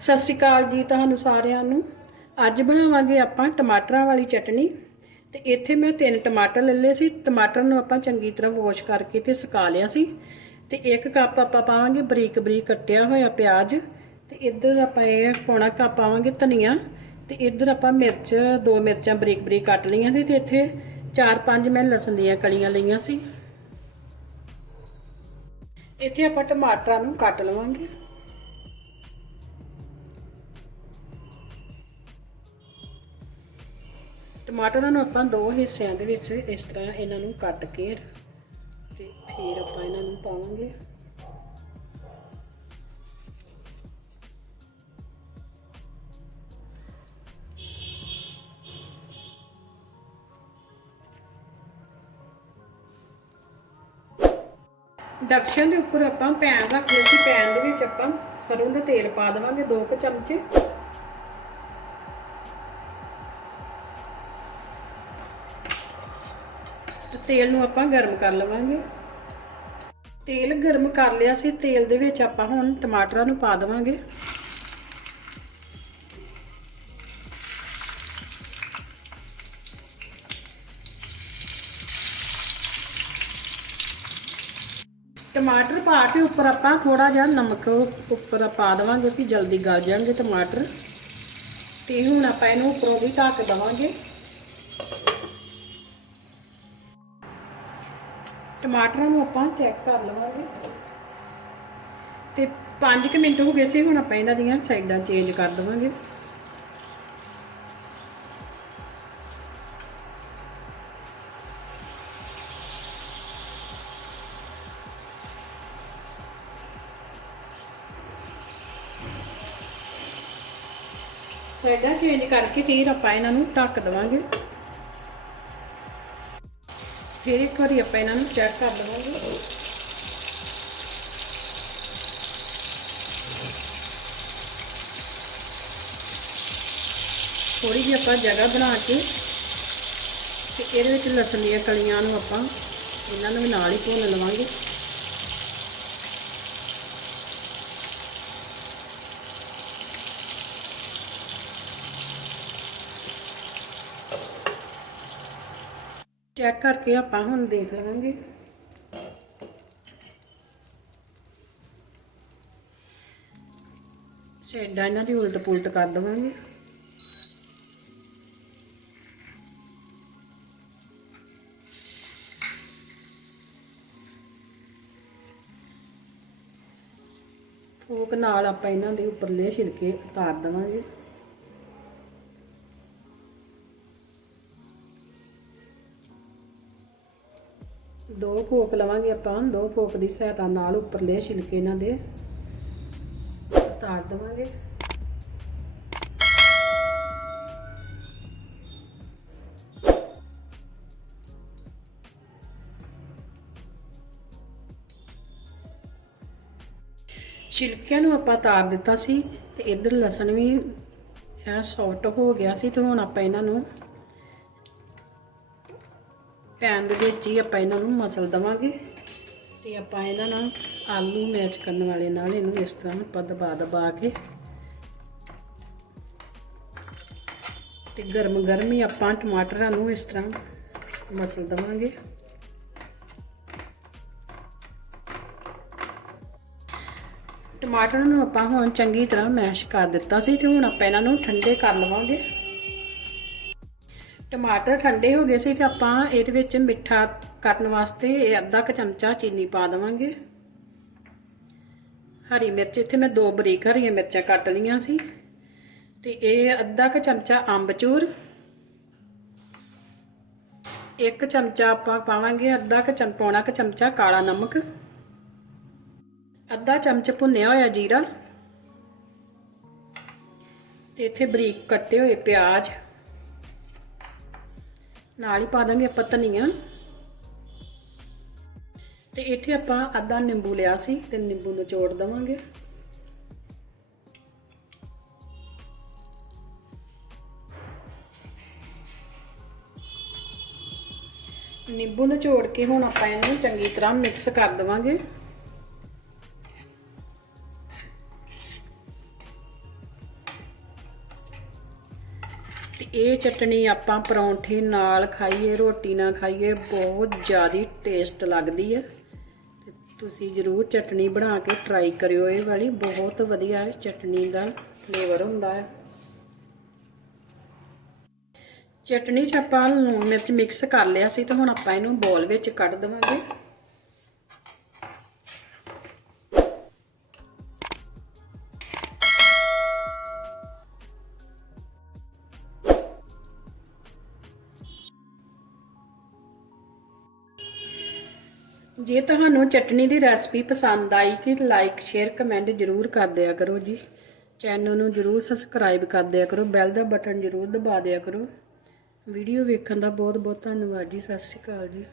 ਸਤਿ ਸ਼੍ਰੀ ਅਕਾਲ ਜੀ ਤੁਹਾਨੂੰ ਸਾਰਿਆਂ ਨੂੰ। ਅੱਜ ਬਣਾਵਾਂਗੇ ਆਪਾਂ ਟਮਾਟਰਾਂ ਵਾਲੀ ਚਟਨੀ। ਤੇ ਇੱਥੇ ਮੈਂ ਤਿੰਨ ਟਮਾਟਰ ਲੈ ਲਏ ਸੀ। ਟਮਾਟਰ ਨੂੰ ਆਪਾਂ ਚੰਗੀ ਤਰ੍ਹਾਂ ਵਾਸ਼ ਕਰਕੇ ਤੇ ਸੁਕਾ ਲਿਆ ਸੀ। ਤੇ ਇੱਕ ਕੱਪ ਆਪਾਂ ਪਾਵਾਂਗੇ ਬਰੀਕ ਬਰੀਕ ਕੱਟਿਆ ਹੋਇਆ ਪਿਆਜ਼। ਤੇ ਇੱਧਰ ਆਪਾਂ ਇਹ ਪੌਣਾ ਕੱਪ ਪਾਵਾਂਗੇ ਧਨੀਆ। ਤੇ ਇੱਧਰ ਆਪਾਂ ਮਿਰਚ, ਦੋ ਮਿਰਚਾਂ ਬਰੀਕ ਬਰੀਕ ਕੱਟ ਲਈਆਂ ਸੀ। ਤੇ ਇੱਥੇ ਚਾਰ ਪੰਜ ਮੈਂ ਲਸਣ ਦੀਆਂ ਕਲੀਆਂ ਲਈਆਂ ਸੀ। ਇੱਥੇ ਆਪਾਂ ਟਮਾਟਰਾਂ ਨੂੰ ਕੱਟ ਲਵਾਂਗੇ। ਟਮਾਟਰਾਂ ਨੂੰ ਆਪਾਂ ਦੋ ਹਿੱਸਿਆਂ ਦੇ ਵਿੱਚ ਇਸ ਤਰ੍ਹਾਂ ਇਹਨਾਂ ਨੂੰ ਕੱਟ ਕੇ ਤੇ ਫਿਰ ਆਪਾਂ ਇਹਨਾਂ ਨੂੰ ਪਾਵਾਂਗੇ। ਡਕਸ਼ਨ ਦੇ ਉੱਪਰ ਆਪਾਂ ਪੈਨ ਰੱਖ ਲਿਆ ਸੀ। ਪੈਨ ਦੇ ਵਿੱਚ ਆਪਾਂ ਸਰੋਂ ਦਾ ਤੇਲ ਪਾ ਦੇਵਾਂਗੇ 2 ਕੁ ਚਮਚੇ। ਤੇ ਤੇਲ ਨੂੰ ਆਪਾਂ ਗਰਮ ਕਰ ਲਵਾਂਗੇ। ਤੇਲ ਗਰਮ ਕਰ ਲਿਆ ਸੀ, ਤੇਲ ਦੇ ਵਿੱਚ ਆਪਾਂ ਹੁਣ ਟਮਾਟਰਾਂ ਨੂੰ ਪਾ ਦੇਵਾਂਗੇ। ਟਮਾਟਰ ਪਾ ਕੇ ਉੱਪਰ ਆਪਾਂ ਥੋੜਾ ਜਿਹਾ ਨਮਕ ਉੱਪਰ ਪਾ ਦੇਵਾਂਗੇ ਕਿ ਜਲਦੀ ਗਲ ਜਾਣਗੇ ਟਮਾਟਰ। ਤੇ ਹੁਣ ਆਪਾਂ ਇਹਨੂੰ ਉੱਪਰੋਂ ਵੀ ਢੱਕ ਦੇਵਾਂਗੇ। ਟਮਾਟਰਾਂ ਨੂੰ ਆਪਾਂ ਚੈੱਕ ਕਰ ਲਵਾਂਗੇ। ਤੇ 5 ਮਿੰਟ ਹੋ ਗਏ ਸੀ, ਹੁਣ ਆਪਾਂ ਇਹਨਾਂ ਦੀਆਂ ਸਾਈਡਾਂ ਚੇਂਜ ਕਰ ਦਵਾਂਗੇ। ਸਾਈਡਾਂ ਚੇਂਜ ਕਰਕੇ ਫਿਰ ਆਪਾਂ ਇਹਨਾਂ ਨੂੰ ਢੱਕ ਦਵਾਂਗੇ। ਫਿਰ ਇੱਕ ਵਾਰੀ ਆਪਾਂ ਇਹਨਾਂ ਨੂੰ ਚੈੱਕ ਕਰ ਲਵਾਂਗੇ। ਥੋੜੀ ਜਿਹੀ ਆਪਾਂ ਜਗ੍ਹਾ ਬਣਾ ਕੇ ਤੇ ਇਹਦੇ ਵਿੱਚ ਲਸਣ ਦੀਆਂ ਕਲੀਆਂ ਨੂੰ ਆਪਾਂ ਇਹਨਾਂ ਨੂੰ ਵੀ ਨਾਲ ਹੀ ਭੁੰਨ ਲਵਾਂਗੇ। ਚੈੱਕ ਕਰਕੇ ਆਪਾਂ ਹੁਣ ਦੇਖ ਲਵਾਂਗੇ। ਸੈਡਾ ਇਹਨਾਂ ਦੀ ਉਲਟ ਪੁਲਟ ਕਰ ਦਵਾਂਗੇ। ਫੋਕ ਨਾਲ ਆਪਾਂ ਇਹਨਾਂ ਦੇ ਉੱਪਰਲੇ ਛਿਲਕੇ ਉਤਾਰ ਦਵਾਂਗੇ। ਦੋ ਫੋਕ ਲਵਾਂਗੇ ਆਪਾਂ, ਦੋ ਫੋਕ ਦੀ ਸਹਾਇਤਾ ਨਾਲ ਉੱਪਰਲੇ ਛਿਲਕੇ ਇਹਨਾਂ ਦੇ। ਉਤਾਰ ਦਵਾਂਗੇ। ਛਿਲਕਿਆਂ ਨੂੰ ਆਪਾਂ ਤਾਰ ਦਿੱਤਾ ਸੀ ਤੇ ਇਧਰ ਲਸਣ ਵੀ ਇਹ ਸੌਫਟ ਹੋ ਗਿਆ ਸੀ ਤੇ ਹੁਣ ਆਪਾਂ ਇਹਨਾਂ ਨੂੰ ਪੈਨ ਦੇ ਵਿੱਚ ਹੀ ਆਪਾਂ ਇਹਨਾਂ ਨੂੰ ਮਸਲ ਦਵਾਂਗੇ ਤੇ ਆਪਾਂ ਇਹਨਾਂ ਨਾਲ ਆਲੂ ਮੈਚ ਕਰਨ ਵਾਲੇ ਨਾਲ ਇਹਨੂੰ ਇਸ ਤਰ੍ਹਾਂ ਆਪਾਂ ਦਬਾ ਦਬਾ ਕੇ ਤੇ ਗਰਮ ਗਰਮ ਹੀ ਆਪਾਂ ਟਮਾਟਰਾਂ ਨੂੰ ਇਸ ਤਰ੍ਹਾਂ ਮਸਲ ਦਵਾਂਗੇ। ਟਮਾਟਰ ਨੂੰ ਆਪਾਂ ਹੁਣ ਚੰਗੀ ਤਰ੍ਹਾਂ ਮੈਸ਼ ਕਰ ਦਿੱਤਾ ਸੀ ਤੇ ਹੁਣ ਆਪਾਂ ਇਹਨਾਂ ਨੂੰ ਠੰਡੇ ਕਰ ਲਵਾਂਗੇ। ਟਮਾਟਰ ਠੰਡੇ ਹੋ ਗਏ ਸੀ ਤੇ ਆਪਾਂ ਇਹਦੇ ਵਿੱਚ ਮਿੱਠਾ ਕਰਨ ਵਾਸਤੇ ਇਹ ਅੱਧਾ ਕ ਚਮਚਾ ਚੀਨੀ ਪਾ ਦੇਵਾਂਗੇ। ਹਰੀ ਮਿਰਚ, ਇੱਥੇ ਮੈਂ ਦੋ ਬਰੀਕ ਹਰੀਆਂ ਮਿਰਚਾਂ ਕੱਟ ਲਈਆਂ ਸੀ ਤੇ ਇਹ ਅੱਧਾ ਕ ਚਮਚਾ ਅੰਬਚੂਰ, ਇੱਕ ਚਮਚਾ ਆਪਾਂ ਪਾਵਾਂਗੇ ਅੱਧਾ ਕ ਚਮਪੌਣਾ ਕ ਚਮਚਾ ਕਾਲਾ ਨਮਕ, ਅੱਧਾ ਚਮਚ ਭੁੰਨਿਆ ਹੋਇਆ ਜੀਰਾ ਤੇ ਇੱਥੇ ਬਰੀਕ ਕੱਟੇ ਹੋਏ ਪਿਆਜ਼ ਨਾਲ ਹੀ ਪਾ ਦਾਂਗੇ ਆਪਾਂ ਧਨੀਆ। ਤੇ ਇੱਥੇ ਆਪਾਂ ਅੱਧਾ ਨਿੰਬੂ ਲਿਆ ਸੀ ਤੇ ਨਿੰਬੂ ਨੂੰ ਚੋੜ ਦਵਾਂਗੇ। ਨਿੰਬੂ ਨੂੰ ਚੋੜ ਕੇ ਹੁਣ ਆਪਾਂ ਇਹਨੂੰ ਚੰਗੀ ਤਰ੍ਹਾਂ ਮਿਕਸ ਕਰ ਦਵਾਂਗੇ। ਇਹ ਚਟਣੀ ਆਪਾਂ ਪਰੌਂਠੇ ਨਾਲ ਖਾਈਏ, ਰੋਟੀ ਨਾਲ ਖਾਈਏ, ਬਹੁਤ ਜ਼ਿਆਦਾ ਟੇਸਟ ਲੱਗਦੀ ਹੈ। ਤੁਸੀਂ ਜ਼ਰੂਰ ਚਟਣੀ ਬਣਾ ਕੇ ਟਰਾਈ ਕਰਿਓ, ਇਹ ਵਾਲੀ ਬਹੁਤ ਵਧੀਆ ਹੈ, ਚਟਣੀ ਦਾ ਫਲੇਵਰ ਹੁੰਦਾ ਹੈ। ਚਟਣੀ 'ਚ ਆਪਾਂ ਲੂਣ ਮਿਰਚ ਮਿਕਸ ਕਰ ਲਿਆ ਸੀ, ਤੇ ਹੁਣ ਆਪਾਂ ਇਹਨੂੰ ਬੋਲ ਵਿੱਚ ਕੱਢ ਦੇਵਾਂਗੇ। ਜੇ ਤੁਹਾਨੂੰ ਚਟਨੀ ਦੀ ਰੈਸਪੀ ਪਸੰਦ ਆਈ ਕਿ ਲਾਈਕ, ਸ਼ੇਅਰ, ਕਮੈਂਟ ਜ਼ਰੂਰ ਕਰ ਦਿਆ ਕਰੋ ਜੀ। ਚੈਨਲ ਨੂੰ ਜ਼ਰੂਰ ਸਬਸਕ੍ਰਾਈਬ ਕਰ ਦਿਆ ਕਰੋ, ਬੈਲ ਦਾ ਬਟਨ ਜ਼ਰੂਰ ਦਬਾ ਦਿਆ ਕਰੋ। ਵੀਡੀਓ ਵੇਖਣ ਦਾ ਬਹੁਤ ਬਹੁਤ ਧੰਨਵਾਦ ਜੀ, ਸਤਿ ਸ਼੍ਰੀ ਅਕਾਲ ਜੀ।